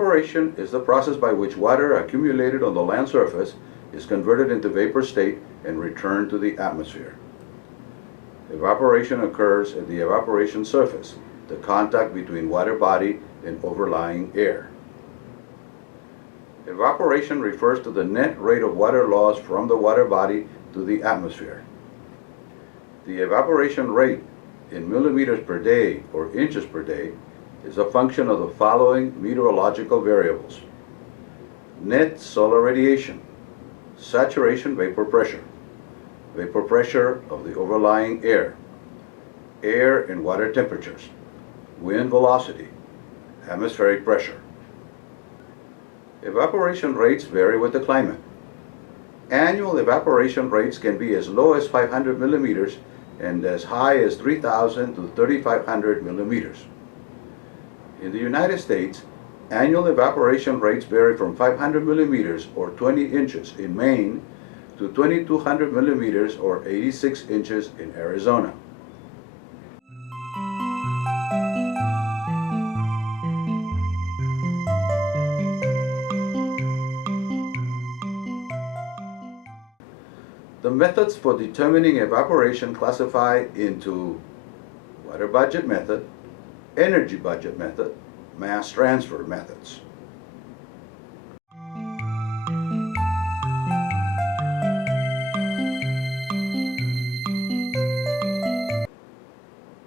Evaporation is the process by which water accumulated on the land surface is converted into vapor state and returned to the atmosphere. Evaporation occurs at the evaporation surface, the contact between water body and overlying air. Evaporation refers to the net rate of water loss from the water body to the atmosphere. The evaporation rate in millimeters per day or inches per day is a function of the following meteorological variables: net solar radiation, saturation vapor pressure of the overlying air, air and water temperatures, wind velocity, atmospheric pressure. Evaporation rates vary with the climate. Annual evaporation rates can be as low as 500 millimeters and as high as 3,000 to 3,500 millimeters. In the United States, annual evaporation rates vary from 500 millimeters or 20 inches in Maine to 2,200 millimeters or 86 inches in Arizona. The methods for determining evaporation classify into water budget method, energy budget method, mass transfer methods.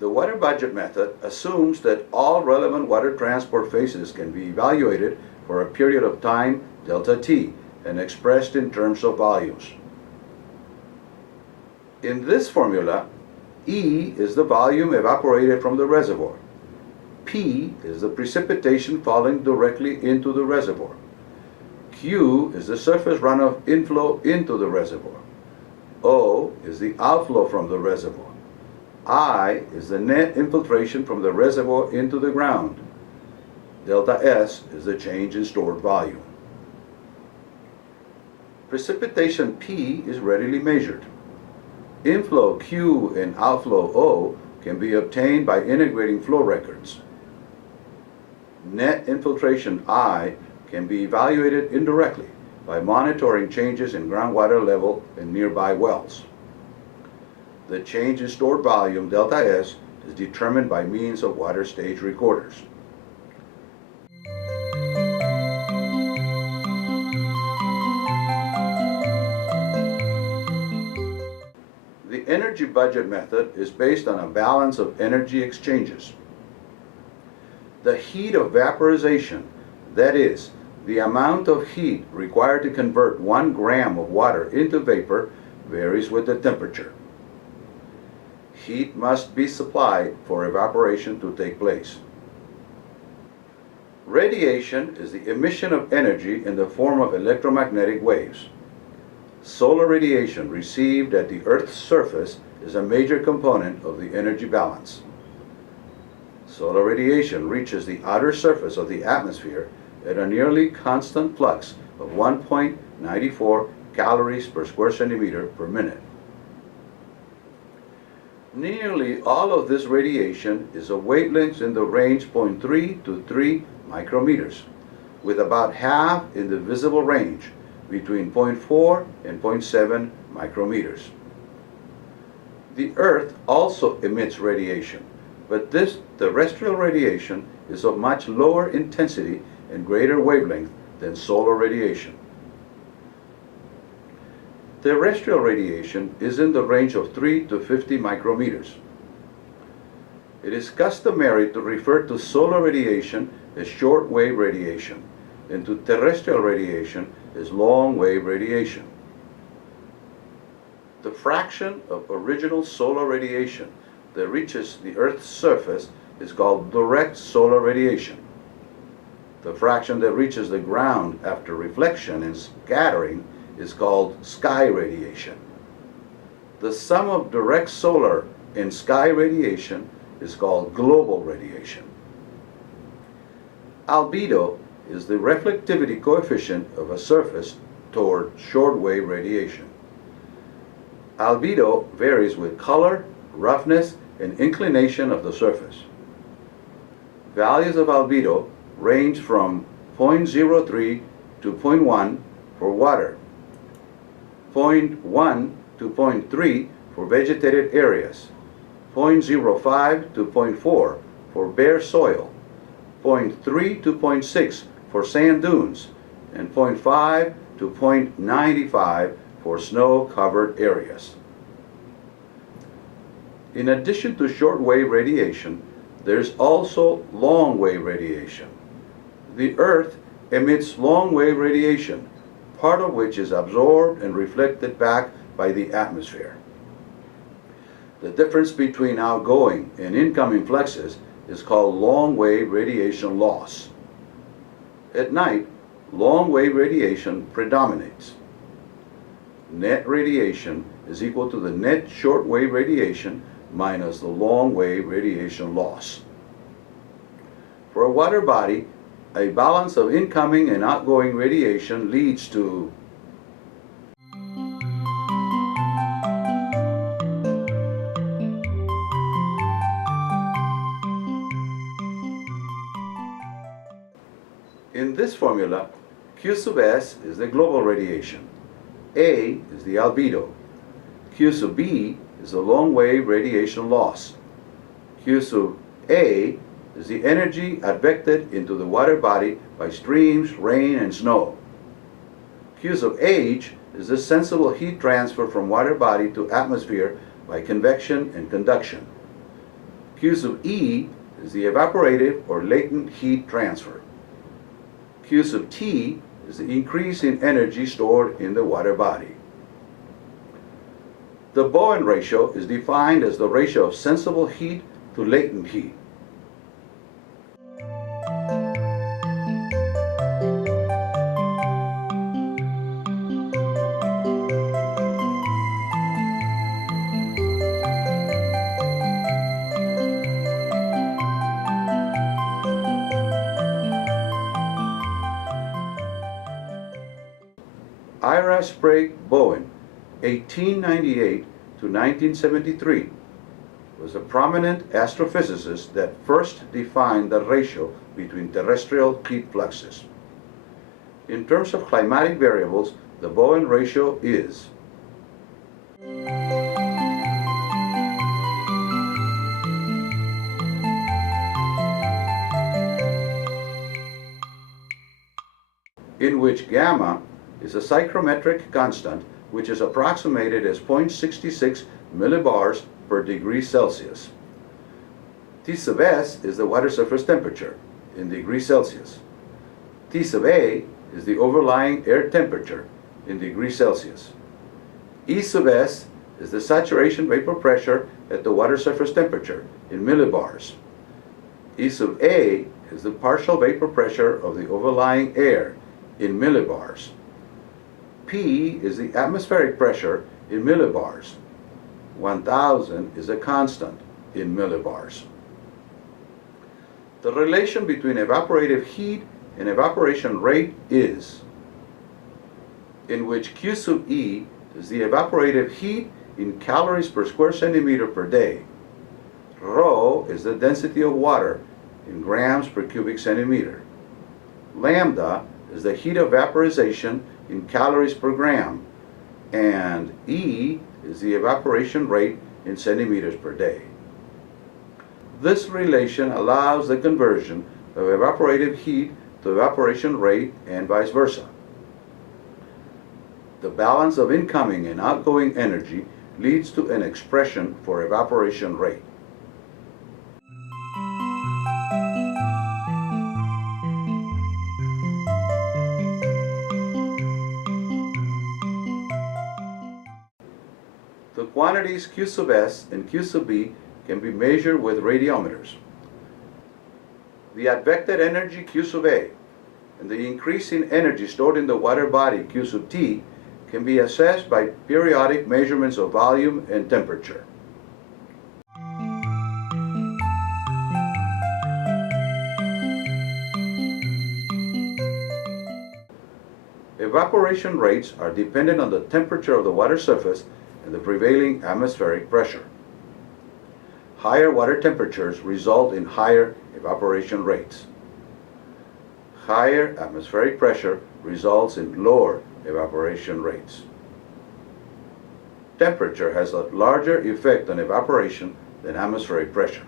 The water budget method assumes that all relevant water transport phases can be evaluated for a period of time, delta T, and expressed in terms of volumes. In this formula, E is the volume evaporated from the reservoir. P is the precipitation falling directly into the reservoir. Q is the surface runoff inflow into the reservoir. O is the outflow from the reservoir. I is the net infiltration from the reservoir into the ground. Delta S is the change in stored volume. Precipitation P is readily measured. Inflow Q and outflow O can be obtained by integrating flow records. Net infiltration I can be evaluated indirectly by monitoring changes in groundwater level in nearby wells. The change in stored volume, delta S, is determined by means of water stage recorders. The energy budget method is based on a balance of energy exchanges. The heat of vaporization, that is, the amount of heat required to convert 1 gram of water into vapor, varies with the temperature. Heat must be supplied for evaporation to take place. Radiation is the emission of energy in the form of electromagnetic waves. Solar radiation received at the Earth's surface is a major component of the energy balance. Solar radiation reaches the outer surface of the atmosphere at a nearly constant flux of 1.94 calories per square centimeter per minute. Nearly all of this radiation is of wavelengths in the range 0.3 to 3 micrometers, with about half in the visible range between 0.4 and 0.7 micrometers. The Earth also emits radiation, but this terrestrial radiation is of much lower intensity and greater wavelength than solar radiation. Terrestrial radiation is in the range of 3 to 50 micrometers. It is customary to refer to solar radiation as short-wave radiation and to terrestrial radiation as long-wave radiation. The fraction of original solar radiation that reaches the Earth's surface is called direct solar radiation. The fraction that reaches the ground after reflection and scattering is called sky radiation. The sum of direct solar and sky radiation is called global radiation. Albedo is the reflectivity coefficient of a surface toward shortwave radiation. Albedo varies with color, roughness, and inclination of the surface. Values of albedo range from 0.03 to 0.1 for water, 0.1 to 0.3 for vegetated areas, 0.05 to 0.4 for bare soil, 0.3 to 0.6 for sand dunes, and 0.5 to 0.95 for snow-covered areas. In addition to short-wave radiation, there's also long-wave radiation. The Earth emits long-wave radiation, part of which is absorbed and reflected back by the atmosphere. The difference between outgoing and incoming fluxes is called long-wave radiation loss. At night, long-wave radiation predominates. Net radiation is equal to the net short-wave radiation minus the long-wave radiation loss. For a water body, a balance of incoming and outgoing radiation leads to In this formula, Q sub S is the global radiation, A is the albedo, Q sub B is the long-wave radiation loss, Q sub A is the energy advected into the water body by streams, rain, and snow. Q sub H is the sensible heat transfer from water body to atmosphere by convection and conduction. Q sub E is the evaporative or latent heat transfer. Q sub T is the increase in energy stored in the water body. The Bowen ratio is defined as the ratio of sensible heat to latent heat. Ira Sprague Bowen, 1898 to 1973, was a prominent astrophysicist that first defined the ratio between terrestrial heat fluxes. In terms of climatic variables, the Bowen ratio is in which gamma is a psychrometric constant which is approximated as 0.66 millibars per degree Celsius. T sub S is the water surface temperature in degrees Celsius. T sub A is the overlying air temperature in degrees Celsius. E sub S is the saturation vapor pressure at the water surface temperature in millibars. E sub A is the partial vapor pressure of the overlying air in millibars. P is the atmospheric pressure in millibars. 1000 is a constant in millibars. The relation between evaporative heat and evaporation rate is in which Q sub E is the evaporative heat in calories per square centimeter per day. Rho is the density of water in grams per cubic centimeter. Lambda is the heat of vaporization in calories per gram, and E is the evaporation rate in centimeters per day. This relation allows the conversion of evaporative heat to evaporation rate and vice versa. The balance of incoming and outgoing energy leads to an expression for evaporation rate. The quantities Q sub S and Q sub B can be measured with radiometers. The advected energy Q sub A and the increase in energy stored in the water body Q sub T can be assessed by periodic measurements of volume and temperature. Evaporation rates are dependent on the temperature of the water surface and the prevailing atmospheric pressure. Higher water temperatures result in higher evaporation rates. Higher atmospheric pressure results in lower evaporation rates. Temperature has a larger effect on evaporation than atmospheric pressure.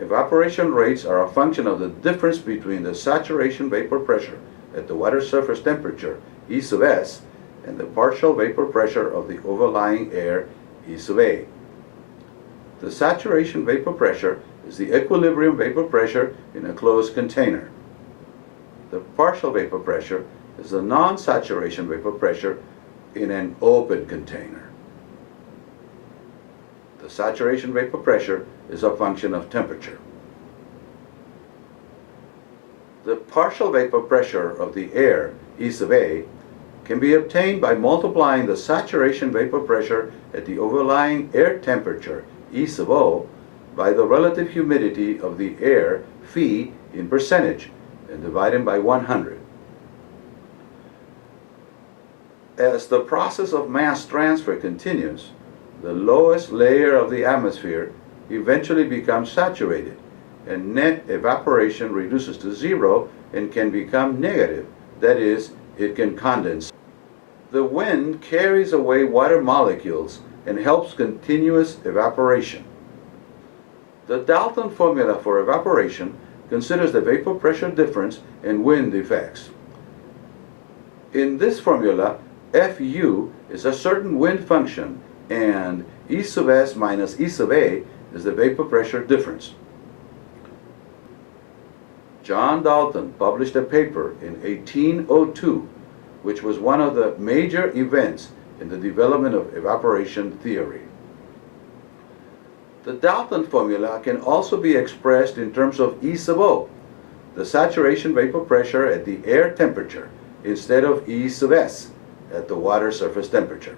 Evaporation rates are a function of the difference between the saturation vapor pressure at the water surface temperature, E sub S, and the partial vapor pressure of the overlying air, E sub A. The saturation vapor pressure is the equilibrium vapor pressure in a closed container. The partial vapor pressure is the non-saturation vapor pressure in an open container. The saturation vapor pressure is a function of temperature. The partial vapor pressure of the air, E sub A, can be obtained by multiplying the saturation vapor pressure at the overlying air temperature, E sub O, by the relative humidity of the air, phi, in percentage, and dividing by 100. As the process of mass transfer continues, the lowest layer of the atmosphere eventually becomes saturated, and net evaporation reduces to zero and can become negative, that is, it can condense. The wind carries away water molecules and helps continuous evaporation. The Dalton formula for evaporation considers the vapor pressure difference and wind effects. In this formula, Fu is a certain wind function, and E sub S minus E sub A is the vapor pressure difference. John Dalton published a paper in 1802, which was one of the major events in the development of evaporation theory. The Dalton formula can also be expressed in terms of E sub O, the saturation vapor pressure at the air temperature, instead of E sub S at the water surface temperature.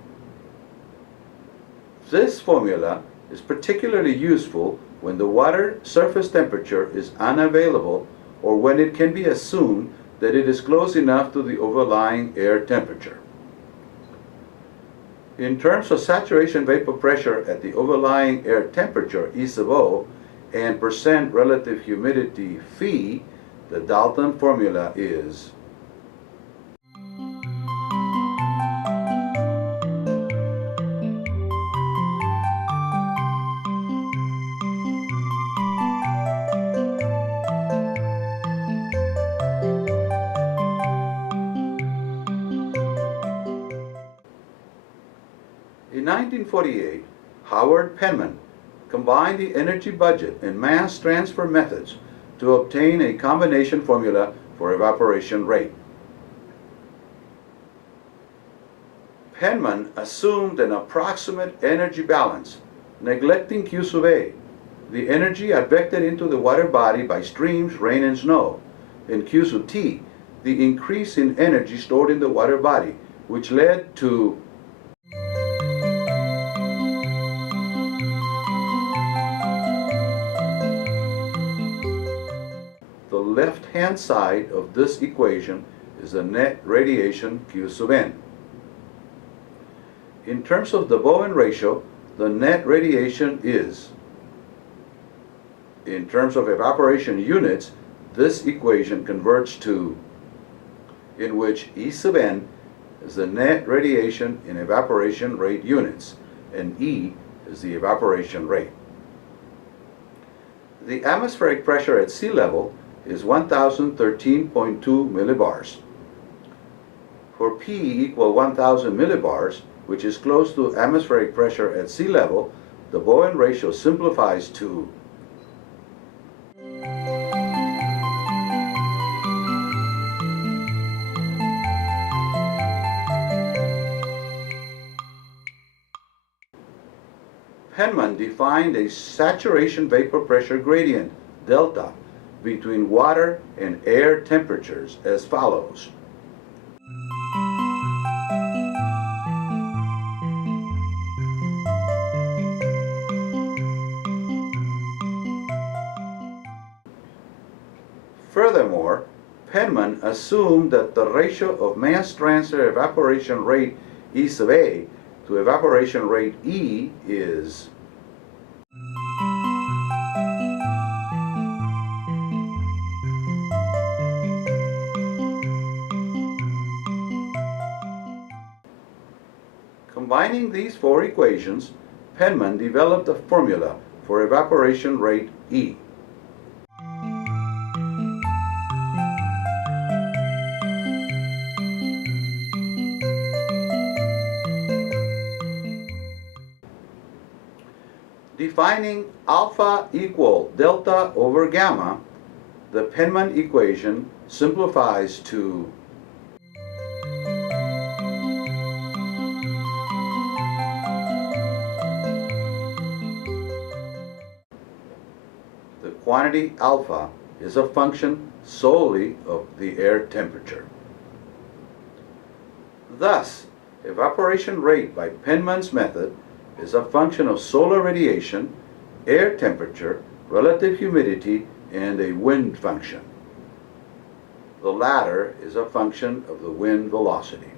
This formula is particularly useful when the water surface temperature is unavailable or when it can be assumed that it is close enough to the overlying air temperature. In terms of saturation vapor pressure at the overlying air temperature, E sub O, and percent relative humidity, phi, the Dalton formula is In 1948, Howard Penman combined the energy budget and mass transfer methods to obtain a combination formula for evaporation rate. Penman assumed an approximate energy balance, neglecting Q sub A, the energy advected into the water body by streams, rain, and snow, and Q sub T, the increase in energy stored in the water body, which led to the left-hand side of this equation is the net radiation Q sub N. In terms of the Bowen ratio, the net radiation is. In terms of evaporation units, this equation converts to, in which E sub N is the net radiation in evaporation rate units, and E is the evaporation rate. The atmospheric pressure at sea level is 1013.2 millibars. For P equal 1000 millibars, which is close to atmospheric pressure at sea level, the Bowen ratio simplifies to Penman defined a saturation vapor pressure gradient, delta, between water and air temperatures as follows. Furthermore, Penman assumed that the ratio of mass transfer evaporation rate E sub A to evaporation rate E is Combining these four equations, Penman developed a formula for evaporation rate E. Defining alpha equal delta over gamma, the Penman equation simplifies to the quantity alpha is a function solely of the air temperature. Thus, evaporation rate by Penman's method is a function of solar radiation, air temperature, relative humidity, and a wind function. The latter is a function of the wind velocity.